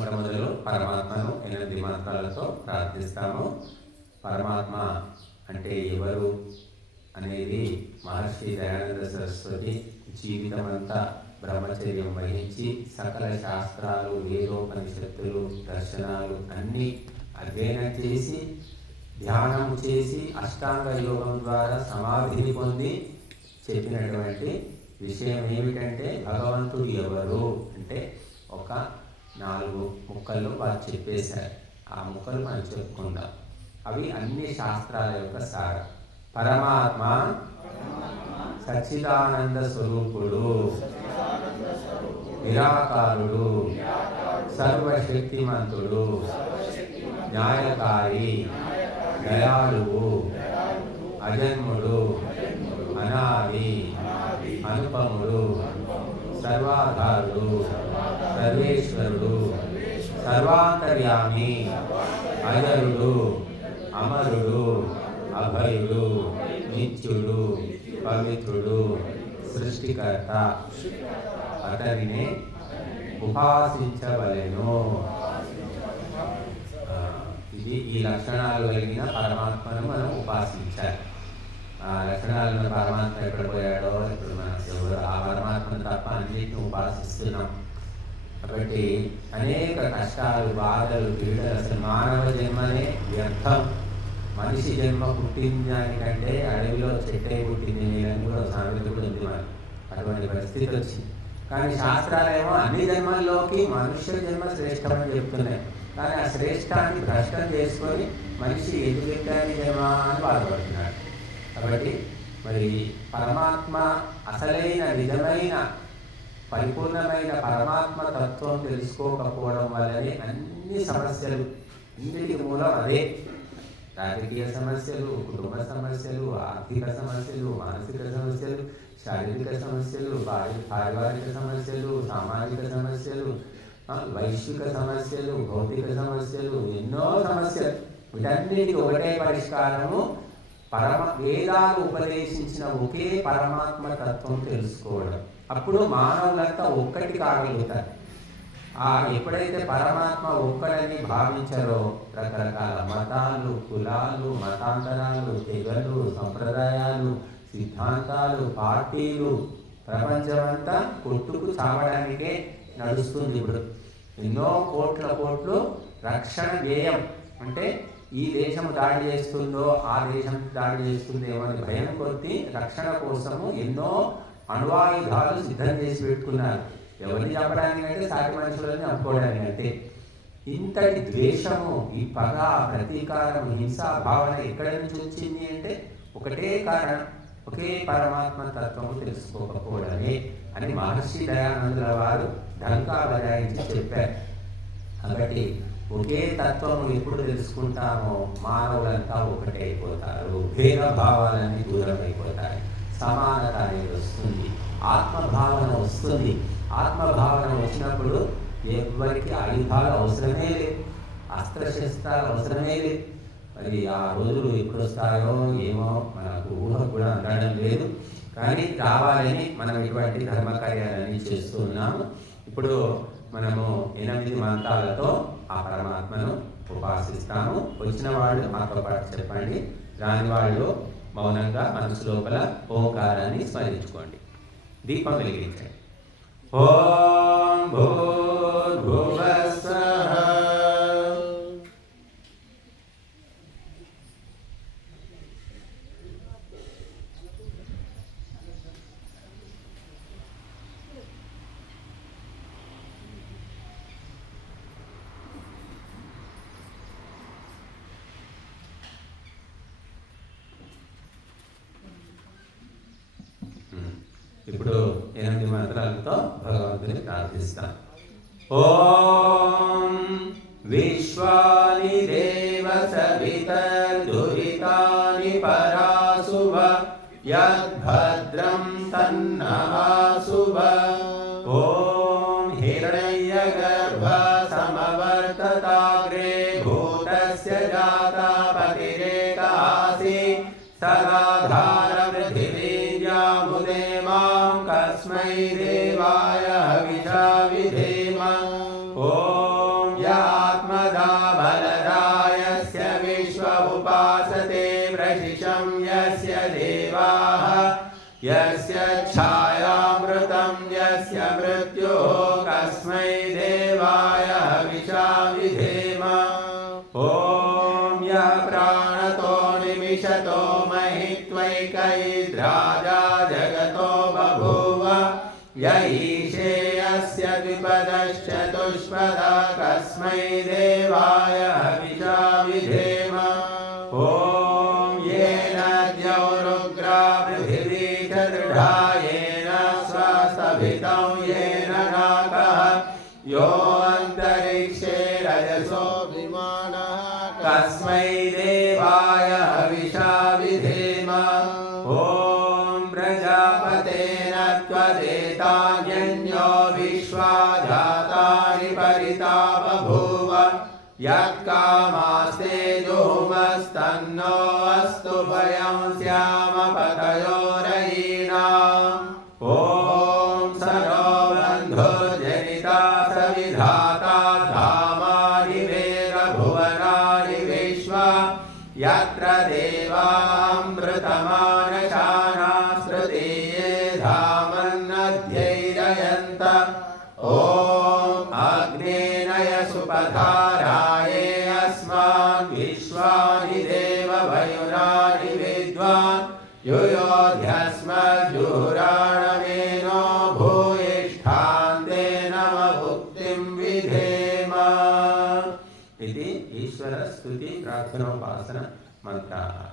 మొట్టమొదటిలో పరమాత్మను ఎనిమిది మంత్రాలతో ప్రార్థిస్తాము. పరమాత్మ అంటే ఎవరు అనేది మహర్షి దయానంద సరస్వతి జీవితమంతా బ్రహ్మచర్యం వహించి సకల శాస్త్రాలు వేదోపనిషత్తులు దర్శనాలు అన్నీ అధ్యయనం చేసి ధ్యానం చేసి అష్టాంగ యోగం ద్వారా సమాధిని పొంది చెప్పినటువంటి విషయం ఏమిటంటే భగవంతుడు ఎవరు? అంటే ఒక నాలుగు ముక్కలు వారు చెప్పేశారు. ఆ ముక్కలు మనం చెప్పుకుందాం. అవి అన్ని శాస్త్రాల యొక్క సార. పరమాత్మ సచ్చిదానంద స్వరూపుడు. నిరాకారుడు. సర్వశక్తిమంతుడు. న్యాయకారి. దయాళువు అజన్ముడు. అనాది. అనుపముడు. సర్వాధారుడు. సర్వేశ్వరుడు సర్వాంతర్యామి అజరుడు అమరుడు అభయుడు నిత్యుడు పవిత్రుడు సృష్టికర్త. అతనినే ఉపాసించవలెను. ఇది ఈ లక్షణాలు కలిగిన పరమాత్మను మనం ఉపాసించాలి. ఆ లక్షణాలను పరమాత్మ ఎక్కడ పోయాడో ఇప్పుడు మనం ఆ పరమాత్మను తప్ప అన్నింటిని ఉపాసిస్తున్నాం. కాబట్టి అనేక కష్టాలు బాధలు పీడలు అసలు మానవ జన్మనే వ్యర్థం. మనిషి జన్మ పుట్టిన దానికంటే అడవిలో చెట్టే పుట్టింది అని కూడా సామెత కూడా ఉంది మనకి అటువంటి పరిస్థితి వచ్చింది. కానీ శాస్త్రాలేమో అన్ని జన్మల్లోకి మనుష్య జన్మ శ్రేష్టమని చెప్తున్నాయి. కానీ ఆ శ్రేష్టాన్ని భ్రష్టం చేసుకొని మనిషి ఎదుగుతాని జన్మ అని బాధపడుతున్నాడు కాబట్టి మరి పరమాత్మ అసలైన నిజమైన పరిపూర్ణమైన పరమాత్మ తత్వం తెలుసుకోకపోవడం వల్లనే అన్ని సమస్యలు అన్నిటికి మూలం అదే. రాజకీయ సమస్యలు కుటుంబ సమస్యలు ఆర్థిక సమస్యలు మానసిక సమస్యలు శారీరక సమస్యలు పారివారిక సమస్యలు సామాజిక సమస్యలు వైశ్విక సమస్యలు భౌతిక సమస్యలు ఎన్నో సమస్యలు. వీటన్నిటికీ ఒకటే పరిష్కారము. పరమ వేదాలు ఉపదేశించిన ఒకే పరమాత్మ తత్వం తెలుసుకోవడం. అప్పుడు మానవులంతా ఒక్కటి కాగలుగుతారు. ఆ ఎప్పుడైతే పరమాత్మ ఒక్కడని భావించారో రకరకాల మతాలు కులాలు మతాంతరాలు తెగలు సంప్రదాయాలు సిద్ధాంతాలు పార్టీలు ప్రపంచమంతా కొట్టుకు చావడానికే నడుస్తుంది ఇప్పుడు. ఎన్నో కోట్ల కోట్లు రక్షణ వ్యయం అంటే ఈ దేశం దాడి చేస్తుందో ఆ దేశం దాడి చేస్తుందేమో అని భయం కొద్ది రక్షణ కోసము ఎన్నో అణువాయుధాలు సిద్ధం చేసి పెట్టుకున్నారు. ఎవరిని చంపడానికి సాటి మనుషులని చంపుకోవడానికి అంటే ఇంతటి ద్వేషము ఈ పగ ప్రతీకారం హింసా భావన ఎక్కడి నుంచి వచ్చింది అంటే ఒకటే కారణం. ఒకే పరమాత్మ తత్వము తెలుసుకోకపోవడమే అని మహర్షి దయానందుల వారు ఢంకా బజాయించి చెప్పారు. కాబట్టి ఒకే తత్వము ఎప్పుడు తెలుసుకుంటామో మానవులంతా ఒకటే అయిపోతారు భేదభావాలన్నీ దూరం అయిపోతాయి సమానత అనేది వస్తుంది. ఆత్మభావన వస్తుంది. ఆత్మభావన వచ్చినప్పుడు ఎవరికి ఆయుధాలు అవసరమే లేదు. అస్త్రశస్త్రాలు అవసరమే లేదు. మరి ఆ రోజులు ఎప్పుడు వస్తాయో ఏమో మనకు ఊహ కూడా అందడం లేదు. కానీ రావాలని మనం ఇటువంటి ధర్మకార్యాలన్నీ చేస్తూ ఉన్నాము. ఇప్పుడు మనము ఎనిమిది మంత్రాలతో ఆ పరమాత్మను ఉపాసిస్తాము. వచ్చిన వాళ్ళు మాతో పాటు చెప్పండి. రాని వాళ్ళు మౌనంగా మనసు లోపల ఓంకారాన్ని స్మరించుకోండి. దీపం వెలిగించండి. ఓం భూర్భువస్సః ఉమ్. ఇప్పుడు ఎనిమిది మంత్రాలతో భగవంతుని ప్రార్థిస్తాం. ఓ देवाय विषा विधेम ॐ यात्मदा बलदायस्य विश्वमुपासते प्रशिषं यस्य देवाः। यस्य छायामृतं, यस्य मृत्योः कस्मै देवाय विषा विधेम ॐ यः प्राणतो निमिषतो महित्वैकैद्राज कस्मै देवाय हविषा विधेम ॐ येन द्यौरुग्रा पृथिवी च दृढा येन स्वस्तभितं येन नाकः यो अन्तरिक्षे रजसो विमानः कस्मै देवाय बभूव यत्कामास्ते जुहुमस्तन्नो अस्तु भयं श्यामपतयोरयीणाम् ॐ स नो बन्धुर्जनिता सविधाता धामानि वेदभुवनानि विश्वा यत्र देवामृतमानशाना श्रुतीये धामन्नध्यैरयन्त जुराणमेनो भूयिष्ठान्तेन भुक्तिं विधेम इति ईश्वरस्तुतिप्रार्थनोपासनमन्त्राः